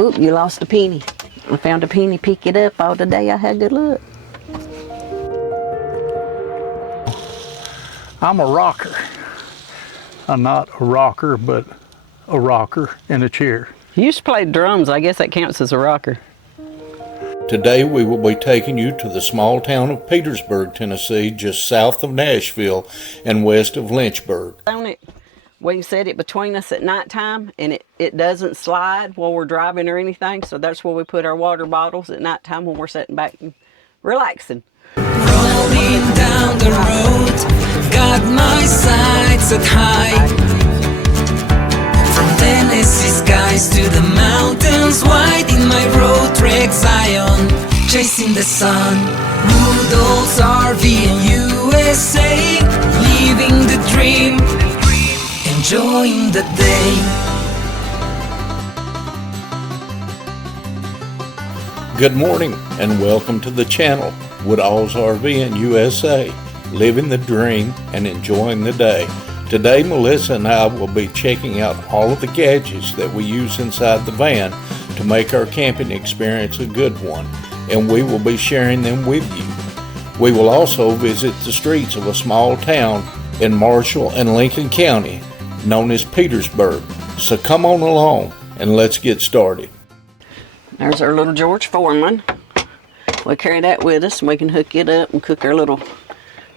Oop, you lost a penny. I found a penny, pick it up all the day. I had good luck. I'm a rocker. I'm not a rocker, but a rocker in a chair. You used to play drums. I guess that counts as a rocker. Today we will be taking you to the small town of Petersburg, Tennessee, just south of Nashville and west of Lynchburg. On it, we set it between us at nighttime, and it doesn't slide while we're driving or anything, so that's where we put our water bottles at nighttime when we're sitting back and relaxing. Rolling down the road, got my sights set high. From Tennessee skies to the mountains, wide in my road trek Zion, chasing the sun. Woodall's RV in USA, living the dream, enjoying the day. Good morning and welcome to the channel, Woodall's RV in USA, living the dream and enjoying the day. Today Melissa and I will be checking out all of the gadgets that we use inside the van to make our camping experience a good one, and we will be sharing them with you. We will also visit the streets of a small town in Marshall and Lincoln County known as Petersburg. So come on along and let's get started. There's our little George Foreman. We carry that with us, and we can hook it up and cook our little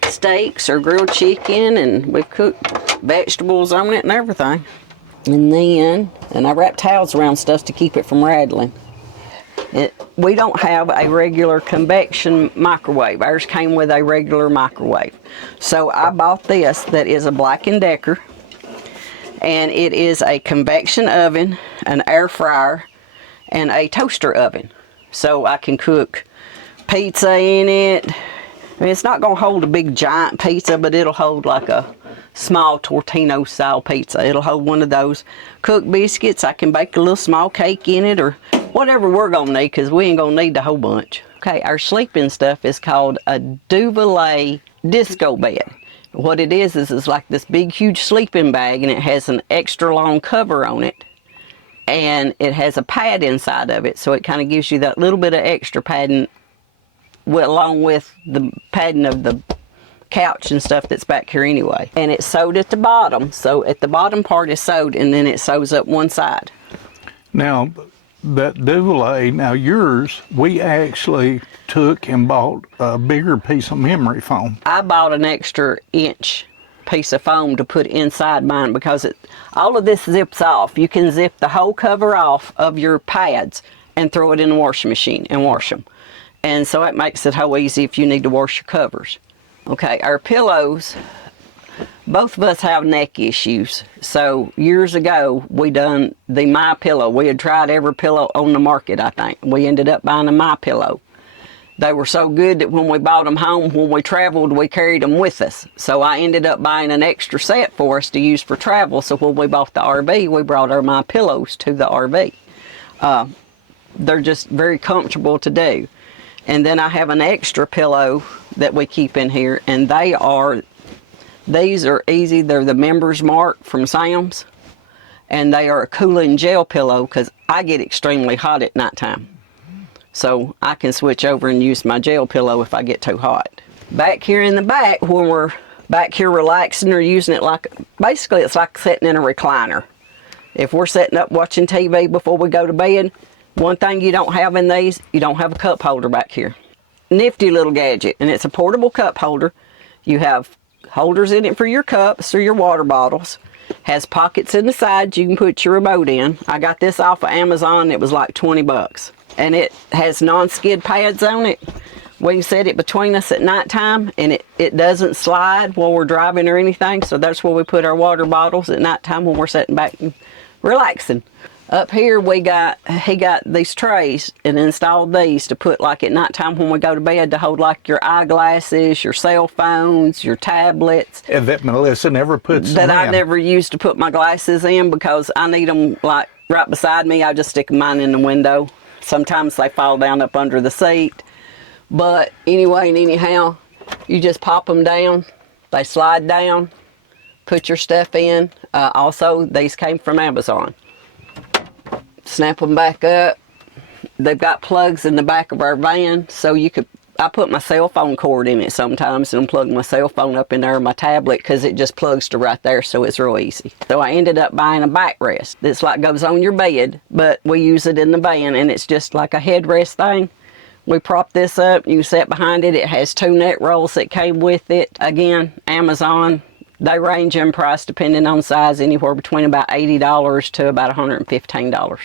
steaks or grilled chicken, and we've cooked vegetables on it and everything. And I wrap towels around stuff to keep it from rattling. We don't have a regular convection microwave. Ours came with a regular microwave. So I bought this that is a Black & Decker, and it is a convection oven, an air fryer, and a toaster oven. So I can cook pizza in it. I mean, it's not going to hold a big giant pizza, but it'll hold like a small Tortino style pizza. It'll hold one of those. Cooked biscuits, I can bake a little small cake in it or whatever we're going to need, because we ain't going to need the whole bunch. Okay, our sleeping stuff is called a duvet disco bed. What it is it's like this big huge sleeping bag, and it has an extra long cover on it. And it has a pad inside of it, so it kind of gives you that little bit of extra padding along with the padding of the couch and stuff that's back here anyway. And it's sewed at the bottom, so at the bottom part is sewed, and then it sews up one side. Now, that duvet, now yours, we actually took and bought a bigger piece of memory foam. I bought an extra inch piece of foam to put inside mine because all of this zips off. You can zip the whole cover off of your pads and throw it in the washing machine and wash them. And so it makes it how easy if you need to wash your covers. Okay, our pillows, both of us have neck issues. So years ago, we done the My Pillow. We had tried every pillow on the market, I think. We ended up buying a My Pillow. They were so good that when we bought them home, when we traveled, we carried them with us. So I ended up buying an extra set for us to use for travel. So when we bought the RV, we brought our My Pillows to the RV. They're just very comfortable to do. And then I have an extra pillow that we keep in here, and these are easy. They're the Members Mark from Sam's, and they are a cooling gel pillow because I get extremely hot at nighttime. So I can switch over and use my gel pillow if I get too hot. Back here in the back, when we're back here relaxing or using it basically it's like sitting in a recliner. If we're sitting up watching TV before we go to bed, one thing you don't have in these, you don't have a cup holder back here. Nifty little gadget, and it's a portable cup holder. You have holders in it for your cups or your water bottles. Has pockets in the sides you can put your remote in. I got this off of Amazon. It was like 20 bucks. And it has non-skid pads on it. We can set it between us at nighttime, and it doesn't slide while we're driving or anything, so that's where we put our water bottles at nighttime when we're sitting back and relaxing. Up here he got these trays and installed these to put like at nighttime when we go to bed to hold like your eyeglasses, your cell phones, your tablets. And that Melissa never puts that them I in. never used to put my glasses in because I need them like right beside me. I just stick mine in the window. Sometimes they fall down up under the seat. But anyway and anyhow, you just pop them down. They slide down. Put your stuff in. Also, these came from Amazon. Snap them back up. They've got plugs in the back of our van, so I put my cell phone cord in it sometimes and plug my cell phone up in there, my tablet, because it just plugs to right there, so it's real easy. So I ended up buying a backrest. It's like goes on your bed, but we use it in the van, and it's just like a headrest thing. We prop this up, you sit behind it. It has 2 neck rolls that came with it. Again, Amazon. They range in price depending on size, anywhere between about $80 to about $115.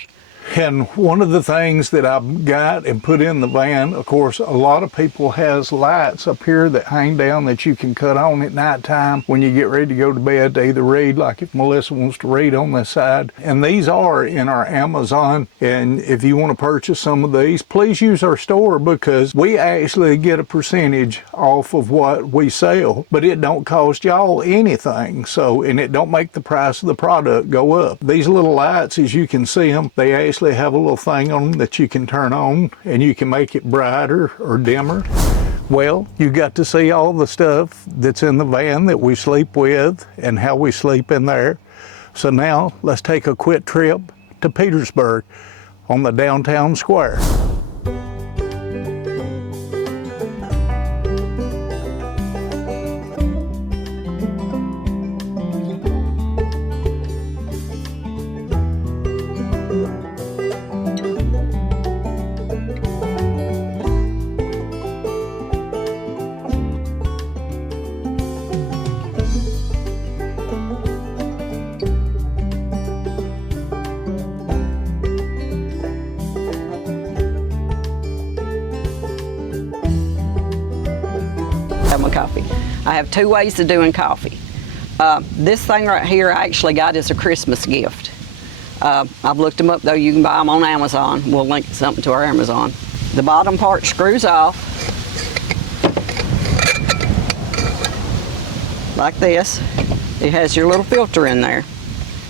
And one of the things that I've got and put in the van, of course, a lot of people has lights up here that hang down that you can cut on at nighttime when you get ready to go to bed to either read, like if Melissa wants to read on this side. And these are in our Amazon. And if you want to purchase some of these, please use our store, because we actually get a percentage off of what we sell, but it don't cost y'all anything. So, and it don't make the price of the product go up. These little lights, as you can see them, they actually have a little thing on them that you can turn on, and you can make it brighter or dimmer. Well, you got to see all the stuff that's in the van that we sleep with and how we sleep in there. So now let's take a quick trip to Petersburg on the downtown square. My coffee. I have 2 ways of doing coffee. This thing right here I actually got as a Christmas gift. I've looked them up though. You can buy them on Amazon. We'll link something to our Amazon. The bottom part screws off like this. It has your little filter in there.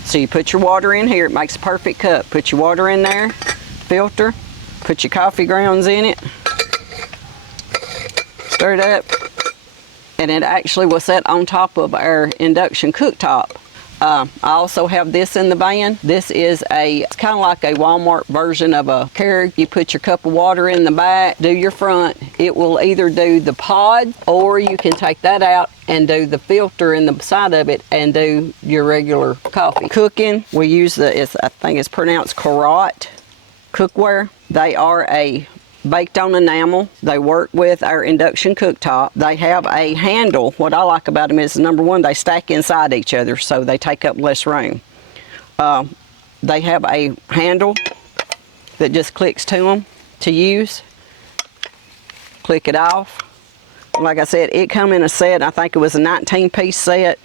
So you put your water in here. It makes a perfect cup. Put your water in there, filter, put your coffee grounds in it, stir it up, and it actually will set on top of our induction cooktop. I also have this in the van. This is it's kind of like a Walmart version of a Keurig. You put your cup of water in the back, do your front. It will either do the pod, or you can take that out and do the filter in the side of it and do your regular coffee. Cooking, we use I think it's pronounced Karat cookware. They are baked on enamel. They work with our induction cooktop. They have a handle. What I like about them is, number one, they stack inside each other, so they take up less room. They have a handle that just clicks to them to use. Click it off. Like I said, it come in a set. I think it was a 19-piece set.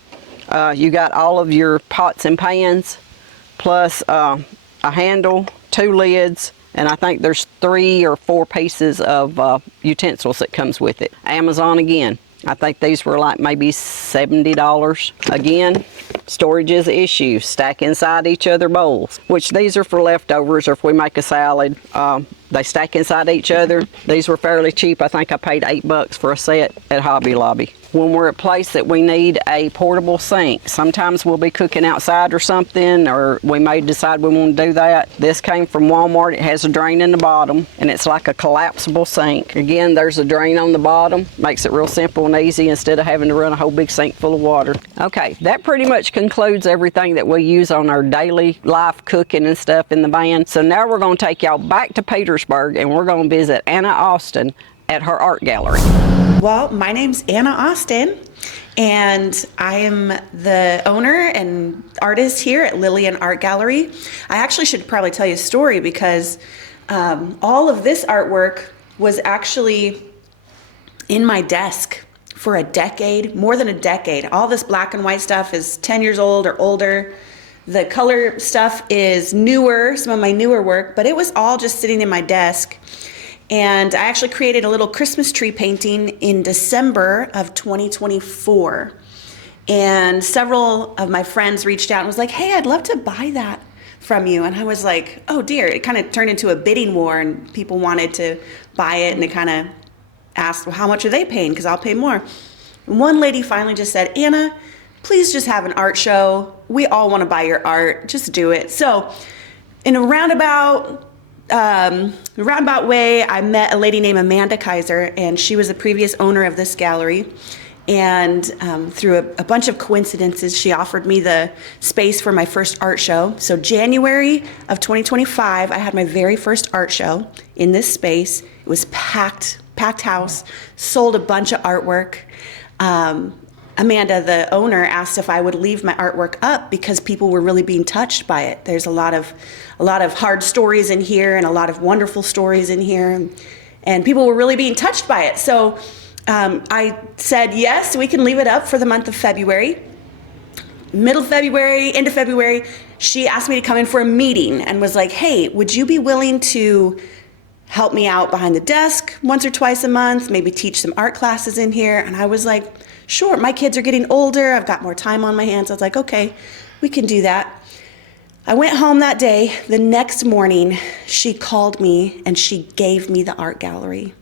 You got all of your pots and pans, plus a handle, 2 lids, and I think there's 3 or 4 pieces of utensils that comes with it. Amazon again. I think these were like maybe $70. Again, storage is an issue. Stack inside each other bowls, which these are for leftovers or if we make a salad. They stack inside each other. These were fairly cheap. I think I paid $8 for a set at Hobby Lobby. When we're at a place that we need a portable sink, sometimes we'll be cooking outside or something, or we may decide we want to do that. This came from Walmart. It has a drain in the bottom, and it's like a collapsible sink. Again, there's a drain on the bottom. Makes it real simple and easy instead of having to run a whole big sink full of water. Okay, that pretty much concludes everything that we use on our daily life cooking and stuff in the van. So now we're going to take y'all back to Petersburg, and we're going to visit Anna Austin at her art gallery. Well, my name's Anna Austin, and I am the owner and artist here at Lillian Art Gallery. I actually should probably tell you a story because all of this artwork was actually in my desk for a decade, more than a decade. All this black and white stuff is 10 years old or older. The color stuff is newer, some of my newer work, but it was all just sitting in my desk. And I actually created a little Christmas tree painting in December of 2024. And several of my friends reached out and was like, hey, I'd love to buy that from you. And I was like, oh dear, it kind of turned into a bidding war and people wanted to buy it. And they kind of asked, well, how much are they paying? Because I'll pay more. And one lady finally just said, Anna, please just have an art show. We all want to buy your art. Just do it. So in a roundabout way, I met a lady named Amanda Kaiser, and she was the previous owner of this gallery. And through a bunch of coincidences, she offered me the space for my first art show. So January of 2025, I had my very first art show in this space. It was packed house, sold a bunch of artwork. Amanda, the owner, asked if I would leave my artwork up because people were really being touched by it. There's a lot of hard stories in here and a lot of wonderful stories in here, and people were really being touched by it. So I said, yes, we can leave it up for the month of February. Middle of February, end of February, she asked me to come in for a meeting and was like, hey, would you be willing to help me out behind the desk once or twice a month, maybe teach some art classes in here? And I was like, sure, my kids are getting older. I've got more time on my hands. I was like, okay, we can do that. I went home that day. The next morning, she called me and she gave me the art gallery.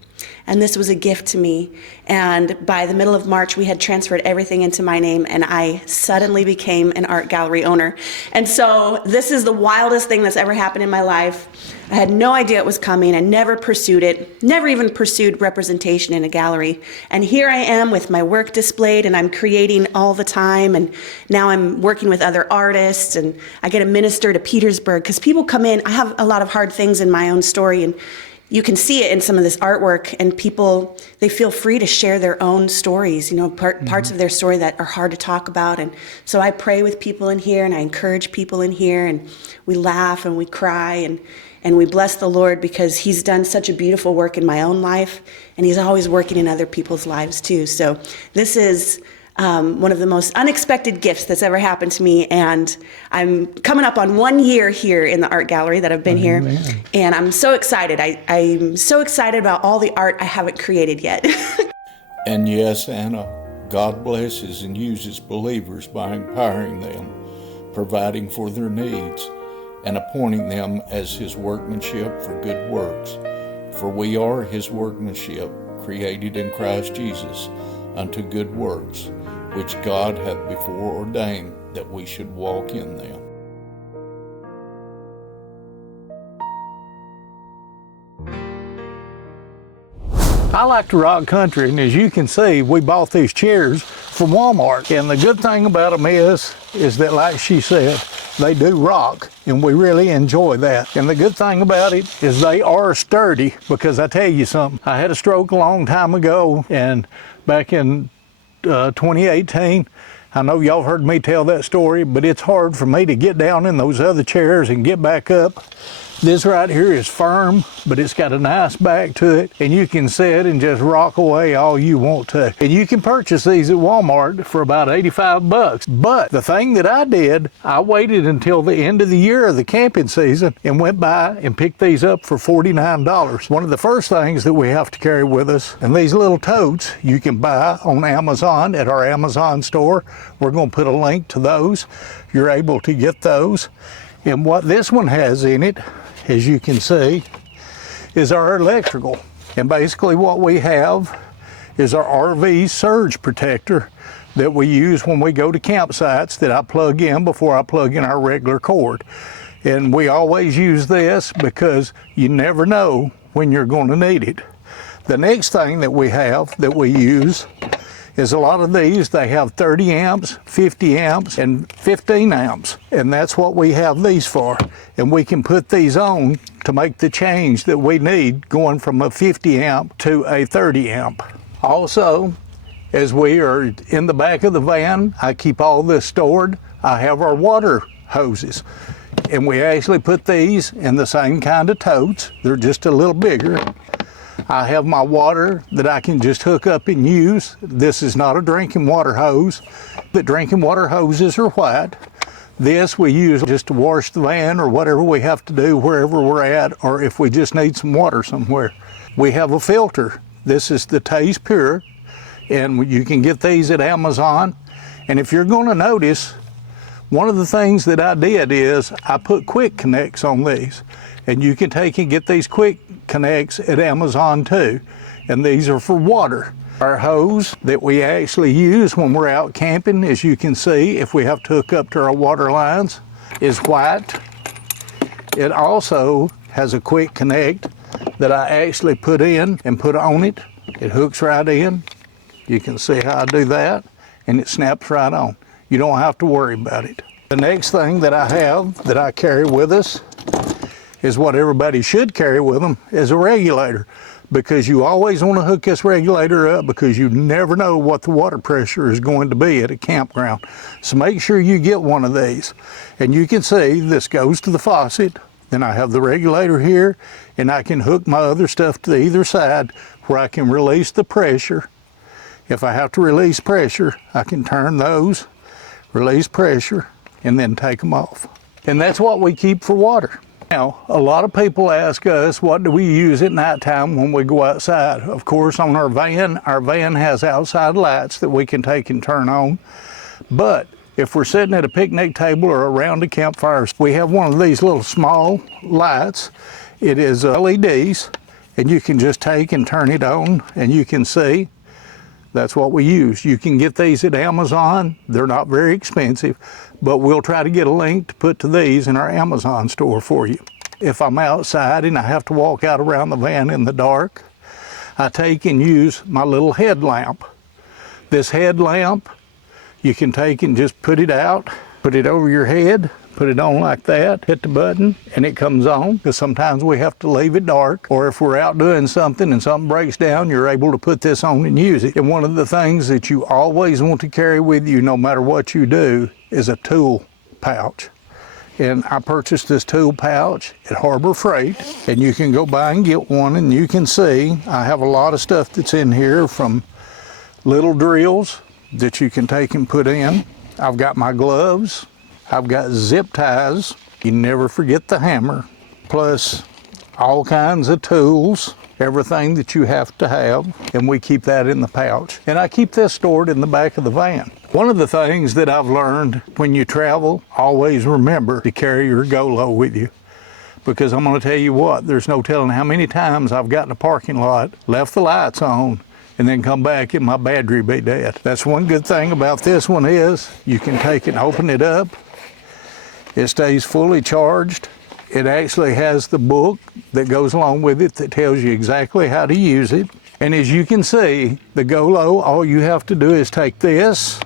And this was a gift to me. And by the middle of March, we had transferred everything into my name, and I suddenly became an art gallery owner. And so this is the wildest thing that's ever happened in my life. I had no idea it was coming. I never pursued it, never even pursued representation in a gallery. And here I am with my work displayed, and I'm creating all the time. And now I'm working with other artists, and I get to minister to Petersburg because people come in. I have a lot of hard things in my own story, and you can see it in some of this artwork, and people, they feel free to share their own stories, parts of their story that are hard to talk about. And so I pray with people in here, and I encourage people in here, and we laugh and we cry, and we bless the Lord because he's done such a beautiful work in my own life, and he's always working in other people's lives too. So this is one of the most unexpected gifts that's ever happened to me, and I'm coming up on 1 year here in the art gallery that I've been here, and I'm so excited. I'm so excited about all the art I haven't created yet. And yes, Anna, God blesses and uses believers by empowering them, providing for their needs, and appointing them as his workmanship for good works. For we are his workmanship, created in Christ Jesus, unto good works, which God hath before ordained that we should walk in them. I like to rock country, and as you can see, we bought these chairs from Walmart. And the good thing about them is that, like she said, they do rock, and we really enjoy that. And the good thing about it is they are sturdy, because I tell you something, I had a stroke a long time ago, and back in 2018, I know y'all heard me tell that story, but it's hard for me to get down in those other chairs and get back up. This right here is firm, but it's got a nice back to it, and you can sit and just rock away all you want to. And you can purchase these at Walmart for about 85 bucks. But the thing that I did, I waited until the end of the year of the camping season and went by and picked these up for $49. One of the first things that we have to carry with us, and these little totes you can buy on Amazon at our Amazon store. We're going to put a link to those. You're able to get those. And what this one has in it, as you can see, is our electrical. And basically what we have is our RV surge protector that we use when we go to campsites that I plug in before I plug in our regular cord. And we always use this because you never know when you're going to need it. The next thing that we have that we use is a lot of these, they have 30 amps, 50 amps, and 15 amps. And that's what we have these for. And we can put these on to make the change that we need going from a 50 amp to a 30 amp. Also, as we are in the back of the van, I keep all this stored. I have our water hoses. And we actually put these in the same kind of totes. They're just a little bigger. I have my water that I can just hook up and use. This is not a drinking water hose. The drinking water hoses are white. This we use just to wash the van or whatever we have to do wherever we're at, or if we just need some water somewhere. We have a filter. This is the Taste Pure, and you can get these at Amazon. And if you're going to notice, one of the things that I did is I put quick connects on these. And you can take and get these quick connects at Amazon too. And these are for water. Our hose that we actually use when we're out camping, as you can see, if we have to hook up to our water lines, is white. It also has a quick connect that I actually put in and put on it. It hooks right in. You can see how I do that, and it snaps right on. You don't have to worry about it. The next thing that I have that I carry with us is what everybody should carry with them, is a regulator, because you always want to hook this regulator up because you never know what the water pressure is going to be at a campground. So make sure you get one of these. And you can see this goes to the faucet. Then I have the regulator here, and I can hook my other stuff to either side where I can release the pressure. If I have to release pressure, I can turn those, release pressure, and then take them off. And that's what we keep for water. Now, a lot of people ask us, what do we use at nighttime when we go outside? Of course, on our van has outside lights that we can take and turn on. But if we're sitting at a picnic table or around a campfire, we have one of these little small lights. It is LEDs, and you can just take and turn it on, and you can see. That's what we use. You can get these at Amazon. They're not very expensive, but we'll try to get a link to put to these in our Amazon store for you. If I'm outside and I have to walk out around the van in the dark, I take and use my little headlamp. This headlamp, you can take and just put it out, put it over your head, put it on like that, hit the button, and it comes on, because sometimes we have to leave it dark, or if we're out doing something and something breaks down, you're able to put this on and use it. And one of the things that you always want to carry with you, no matter what you do, is a tool pouch. And I purchased this tool pouch at Harbor Freight, and you can go by and get one, and you can see I have a lot of stuff that's in here, from little drills that you can take and put in. I've got my gloves. I've got zip ties. You never forget the hammer, plus all kinds of tools, everything that you have to have, and we keep that in the pouch. And I keep this stored in the back of the van. One of the things that I've learned when you travel, always remember to carry your Golo with you. Because I'm going to tell you what, there's no telling how many times I've got in a parking lot, left the lights on, and then come back and my battery be dead. That's one good thing about this one is you can take it and open it up. It stays fully charged. It actually has the book that goes along with it that tells you exactly how to use it. And as you can see, the Golo, all you have to do is take this,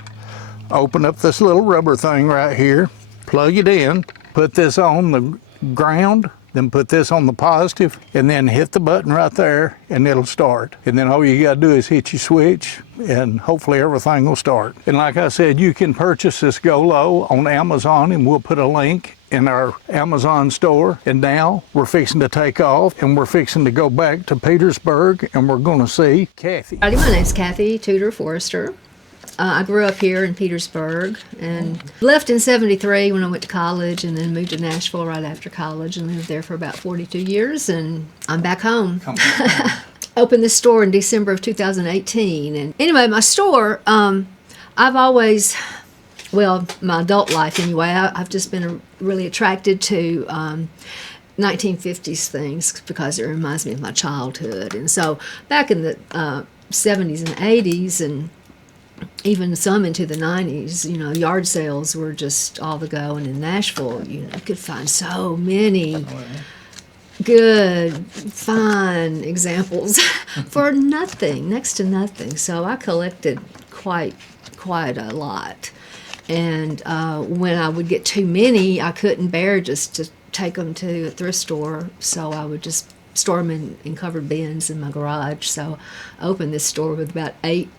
open up this little rubber thing right here, plug it in, put this on the ground, then put this on the positive, and then hit the button right there, and it'll start. And then all you gotta do is hit your switch, and hopefully everything will start. And like I said, you can purchase this Golo on Amazon, and we'll put a link in our Amazon store. And now we're fixing to take off, and we're fixing to go back to Petersburg, and we're gonna see Kathy. Howdy, my name's Kathy Tudor Forrester. I grew up here in Petersburg and left in '73 when I went to college, and then moved to Nashville right after college and lived there for about 42 years, and I'm back home. Opened this store in December of 2018. And anyway, my store, I've always, well, my adult life anyway, I've just been really attracted to 1950s things because it reminds me of my childhood. And so back in the 70s and 80s, and even some into the 90s, you know, yard sales were just all the go. And in Nashville, you could find so many good, fine examples for nothing, next to nothing. So I collected quite a lot. And when I would get too many, I couldn't bear just to take them to a thrift store. So I would just store them in covered bins in my garage. So I opened this store with about eight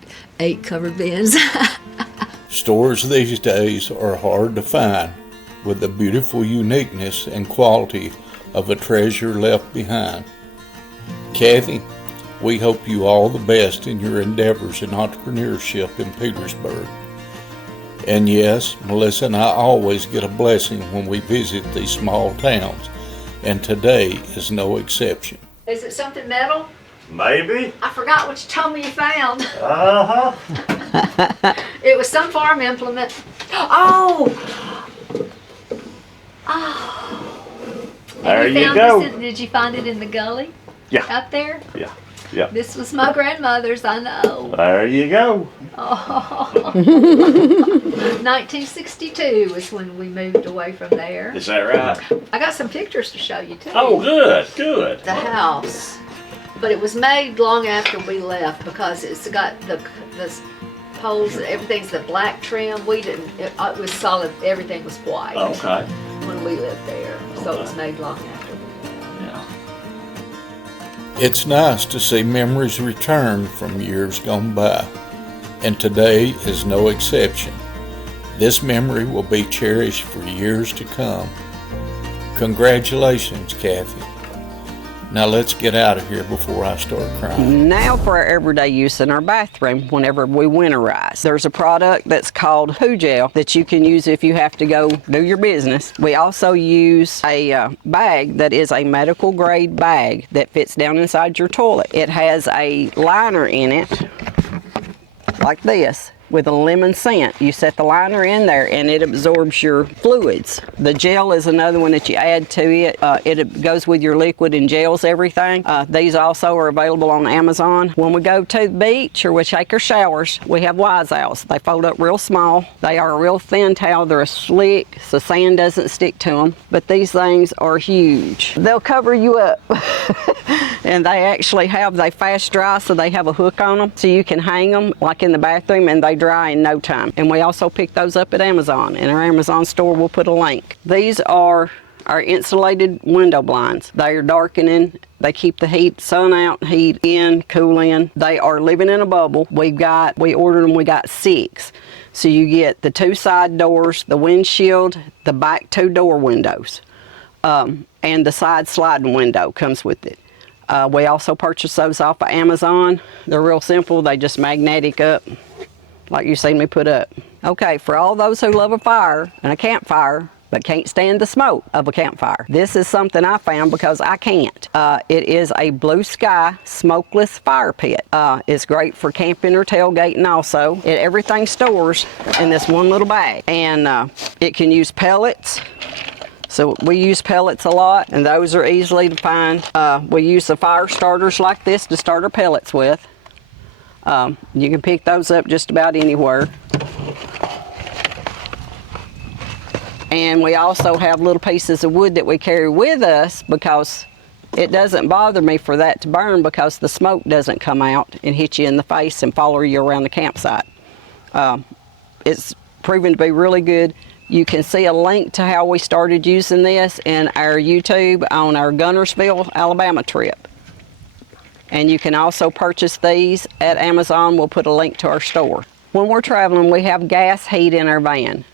covered bins. Stores these days are hard to find with the beautiful uniqueness and quality of a treasure left behind. Kathy, we hope you all the best in your endeavors in entrepreneurship in Petersburg. And yes, Melissa and I always get a blessing when we visit these small towns, and today is no exception. Is it something metal? Maybe. I forgot what you told me you found. Uh-huh. It was some farm implement. Oh! There And you found go. Did you find it in the gully? Yeah. Out there? Yeah. Yep. This was my grandmother's, I know. There you go. 1962 was when we moved away from there. Is that right? I got some pictures to show you too. Oh, good, good. The house. But it was made long after we left because it's got the poles, everything's the black trim. We didn't, it was solid, everything was white Okay. when we lived there. So it was made long after we left. Yeah. It's nice to see memories return from years gone by, and today is no exception. This memory will be cherished for years to come. Congratulations, Kathy. Now let's get out of here before I start crying. Now for our everyday use in our bathroom whenever we winterize. There's a product that's called poo gel that you can use if you have to go do your business. We also use a bag that is a medical grade bag that fits down inside your toilet. It has a liner in it like this with a lemon scent. You set the liner in there and it absorbs your fluids. The gel is another one that you add to it. It goes with your liquid and gels everything. These also are available on Amazon. When we go to the beach or we take our showers, we have wise owls. They fold up real small. They are a real thin towel. They're slick so sand doesn't stick to them. But these things are huge. They'll cover you up. And they actually they fast dry, so they have a hook on them so you can hang them like in the bathroom and they dry in no time. And we also pick those up at Amazon. In our Amazon store, we'll put a link. These are our insulated window blinds. They are darkening. They keep the sun out, heat in, cool in. They are living in a bubble. We ordered them, we got 6. So you get the 2 side doors, the windshield, the back 2 door windows, and the side sliding window comes with it. We also purchased those off of Amazon. They're real simple. They just magnetic up like you seen me put up. Okay, for all those who love a fire and a campfire but can't stand the smoke of a campfire, this is something I found because I can't. It is a Blue Sky smokeless fire pit. It's great for camping or tailgating also. Everything stores in this one little bag, and it can use pellets. So we use pellets a lot, and those are easily to find. We use the fire starters like this to start our pellets with. You can pick those up just about anywhere. And we also have little pieces of wood that we carry with us because it doesn't bother me for that to burn because the smoke doesn't come out and hit you in the face and follow you around the campsite. It's proven to be really good. You can see a link to how we started using this in our YouTube on our Gunnersville, Alabama trip. And you can also purchase these at Amazon. We'll put a link to our store. When we're traveling, we have gas heat in our van.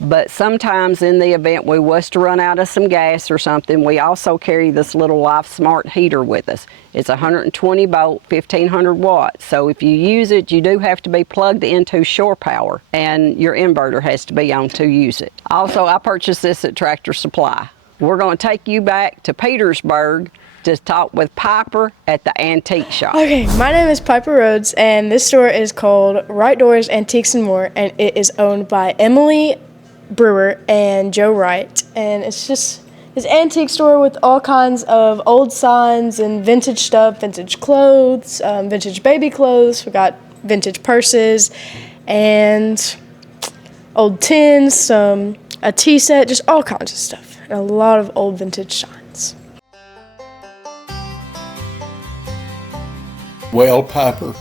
But sometimes in the event we was to run out of some gas or something, we also carry this little Life Smart heater with us. It's 120 volt, 1500 watts. So if you use it, you do have to be plugged into shore power and your inverter has to be on to use it. Also, I purchased this at Tractor Supply. We're going to take you back to Petersburg to talk with Piper at the antique shop. Okay, my name is Piper Rhodes, and this store is called Right Doors Antiques and More, and it is owned by Emily Brewer and Joe Wright, and it's just this antique store with all kinds of old signs and vintage stuff, vintage clothes, vintage baby clothes. We got vintage purses and old tins, a tea set, just all kinds of stuff, and a lot of old vintage shines. Well, Piper,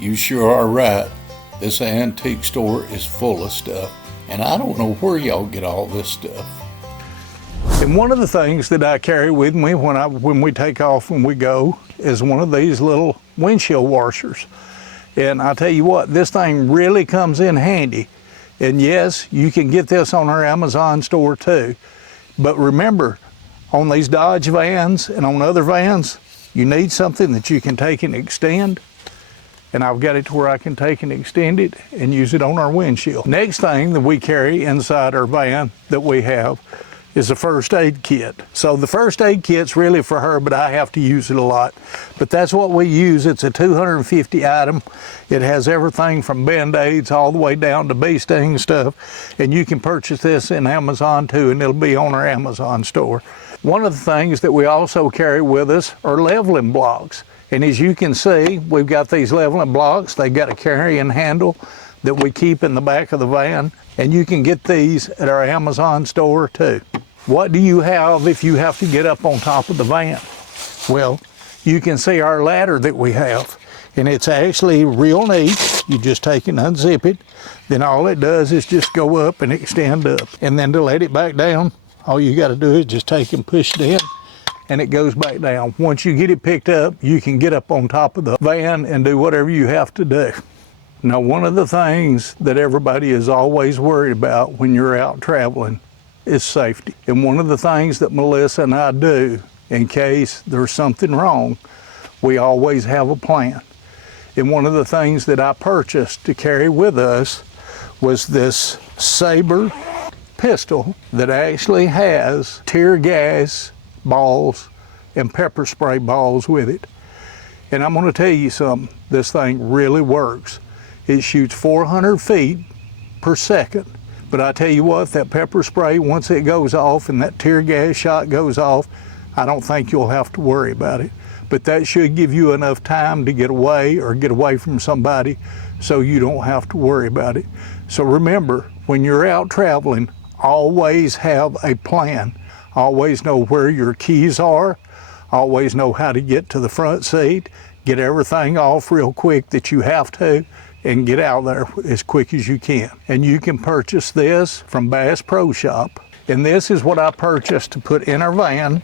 you sure are right. This antique store is full of stuff, and I don't know where y'all get all this stuff. And one of the things that I carry with me when we take off, when we go, is one of these little windshield washers. And I tell you what, this thing really comes in handy. And yes, you can get this on our Amazon store too. But remember, on these Dodge vans and on other vans, you need something that you can take and extend. And I've got it to where I can take and extend it and use it on our windshield. Next thing that we carry inside our van that we have is a first aid kit. So the first aid kit's really for her, but I have to use it a lot. But that's what we use. It's a 250 item. It has everything from Band-Aids all the way down to bee sting stuff. And you can purchase this in Amazon too, and it'll be on our Amazon store. One of the things that we also carry with us are leveling blocks. And as you can see, we've got these leveling blocks. They've got a carrying handle that we keep in the back of the van. And you can get these at our Amazon store too. What do you have if you have to get up on top of the van? Well, you can see our ladder that we have. And it's actually real neat. You just take and unzip it. Then all it does is just go up and extend up. And then to let it back down, all you got to do is just take and push it in, and it goes back down. Once you get it picked up, you can get up on top of the van and do whatever you have to do. Now, one of the things that everybody is always worried about when you're out traveling is safety. And one of the things that Melissa and I do in case there's something wrong, we always have a plan. And one of the things that I purchased to carry with us was this Saber pistol that actually has tear gas balls and pepper spray balls with it. And I'm going to tell you something, this thing really works. It shoots 400 feet per second. But I tell you what, that pepper spray, once it goes off and that tear gas shot goes off, I don't think you'll have to worry about it. But that should give you enough time to get away or get away from somebody so you don't have to worry about it. So remember, when you're out traveling, always have a plan. Always know where your keys are. Always know how to get to the front seat. Get everything off real quick that you have to and get out there as quick as you can. And you can purchase this from Bass Pro Shop. And this is what I purchased to put in our van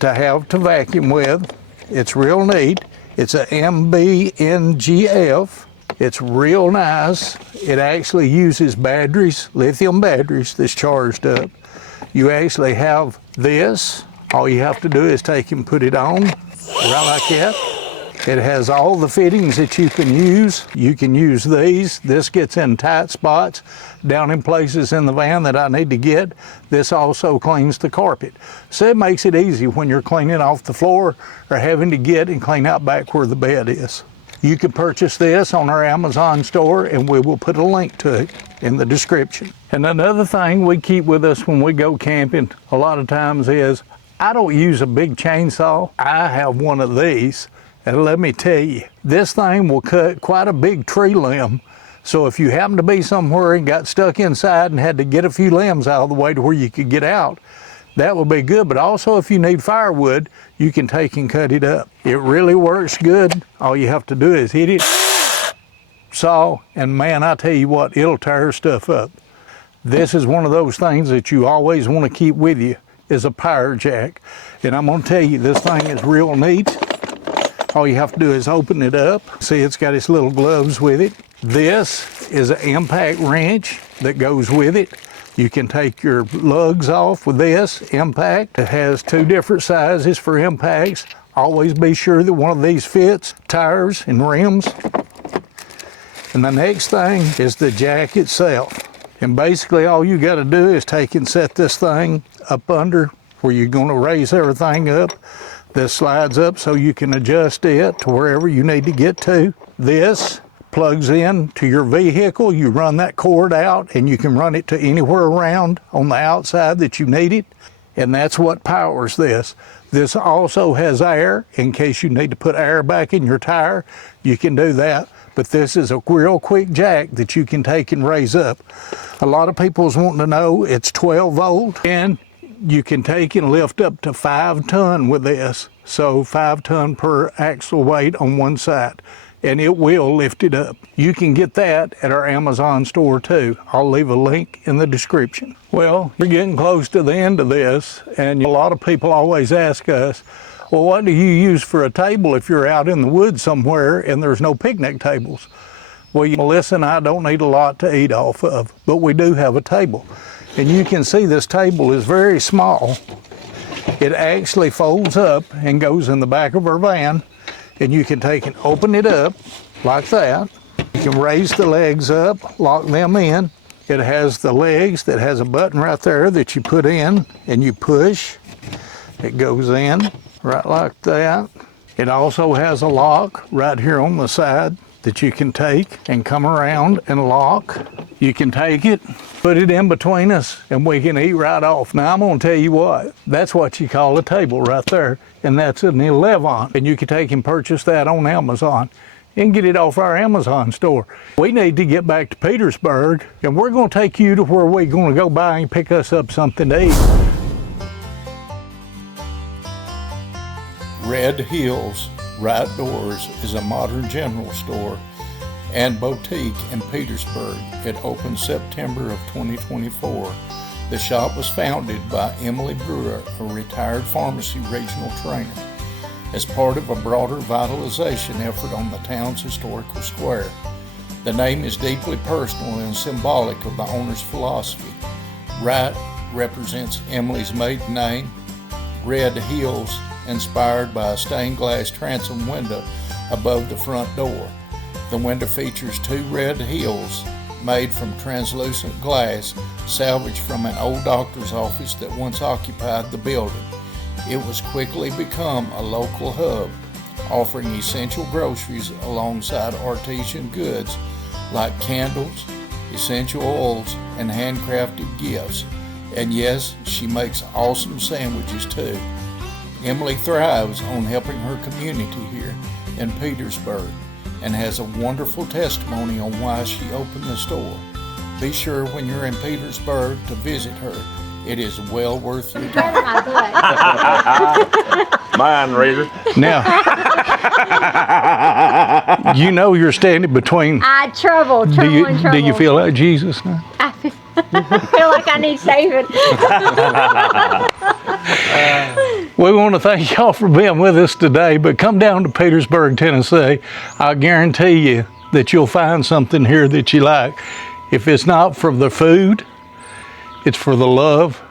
to have to vacuum with. It's real neat. It's a MBNGF. It's real nice. It actually uses batteries, lithium batteries that's charged up. You actually have this. All you have to do is take and put it on, right like that. It has all the fittings that you can use. You can use these. This gets in tight spots down in places in the van that I need to get. This also cleans the carpet. So it makes it easy when you're cleaning off the floor or having to get and clean out back where the bed is. You can purchase this on our Amazon store, and we will put a link to it in the description. And another thing we keep with us when we go camping a lot of times is I don't use a big chainsaw. I have one of these. And let me tell you, this thing will cut quite a big tree limb. So if you happen to be somewhere and got stuck inside and had to get a few limbs out of the way to where you could get out, that would be good. But also if you need firewood, you can take and cut it up. It really works good. All you have to do is hit it, saw, and man, I tell you what, it'll tear stuff up. This is one of those things that you always want to keep with you, is a power jack. And I'm going to tell you, this thing is real neat. All you have to do is open it up. See, it's got its little gloves with it. This is an impact wrench that goes with it. You can take your lugs off with this impact. It has two different sizes for impacts. Always be sure that one of these fits tires and rims. And the next thing is the jack itself. And basically all you got to do is take and set this thing up under where you're going to raise everything up. This slides up so you can adjust it to wherever you need to get to. This plugs in to your vehicle. You run that cord out and you can run it to anywhere around on the outside that you need it. And that's what powers this. This also has air in case you need to put air back in your tire. You can do that. But this is a real quick jack that you can take and raise up. A lot of people's wanting to know it's 12 volt and you can take and lift up to 5 ton with this. So 5 ton per axle weight on one side, and it will lift it up. You can get that at our Amazon store too. I'll leave a link in the description. Well, we're getting close to the end of this, and a lot of people always ask us, well, what do you use for a table if you're out in the woods somewhere and there's no picnic tables? Well, Melissa and I don't need a lot to eat off of, but we do have a table. And you can see this table is very small. It actually folds up and goes in the back of our van, and you can take and open it up like that. You can raise the legs up, lock them in. It has the legs that has a button right there that you put in and you push. It goes in right like that. It also has a lock right here on the side that you can take and come around and lock. You can take it, put it in between us, and we can eat right off. Now, I'm gonna tell you what, that's what you call a table right there, and that's an 11. And you can take and purchase that on Amazon and get it off our Amazon store. We need to get back to Petersburg, and we're gonna take you to where we're gonna go by and pick us up something to eat. Red Hills Right Doors is a modern general store and boutique in Petersburg. It opened September of 2024. The shop was founded by Emily Brewer, a retired pharmacy regional trainer, as part of a broader vitalization effort on the town's historical square. The name is deeply personal and symbolic of the owner's philosophy. Right represents Emily's maiden name. Red Hills, inspired by a stained glass transom window above the front door. The window features 2 red hills made from translucent glass salvaged from an old doctor's office that once occupied the building. It was quickly become a local hub, offering essential groceries alongside artisan goods like candles, essential oils, and handcrafted gifts. And yes, she makes awesome sandwiches too. Emily thrives on helping her community here in Petersburg and has a wonderful testimony on why she opened the store. Be sure when you're in Petersburg to visit her. It is well worth your time. Mind reader. Now, you know you're standing between. I trouble and trouble. Do you feel like Jesus now? I feel like I need saving. We want to thank y'all for being with us today, but come down to Petersburg, Tennessee. I guarantee you that you'll find something here that you like. If it's not for the food, it's for the love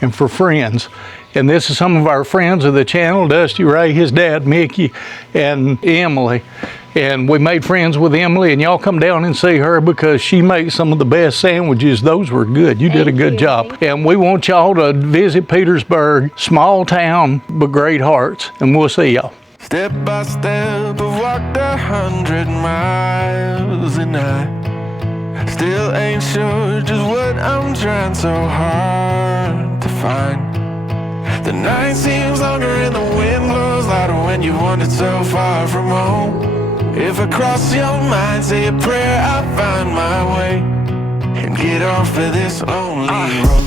and for friends. And this is some of our friends of the channel, Dusty Ray, his dad, Mickey, and Emily. And we made friends with Emily, and y'all come down and see her because she makes some of the best sandwiches. Those were good. You did a good job. And we want y'all to visit Petersburg, small town, but great hearts. And we'll see y'all. Step by step, I've walked 100 miles, and I still ain't sure just what I'm trying so hard to find. The night seems longer and the wind blows louder when you wandered so far from home. If I cross your mind, say a prayer, I'll find my way and get off of this lonely road.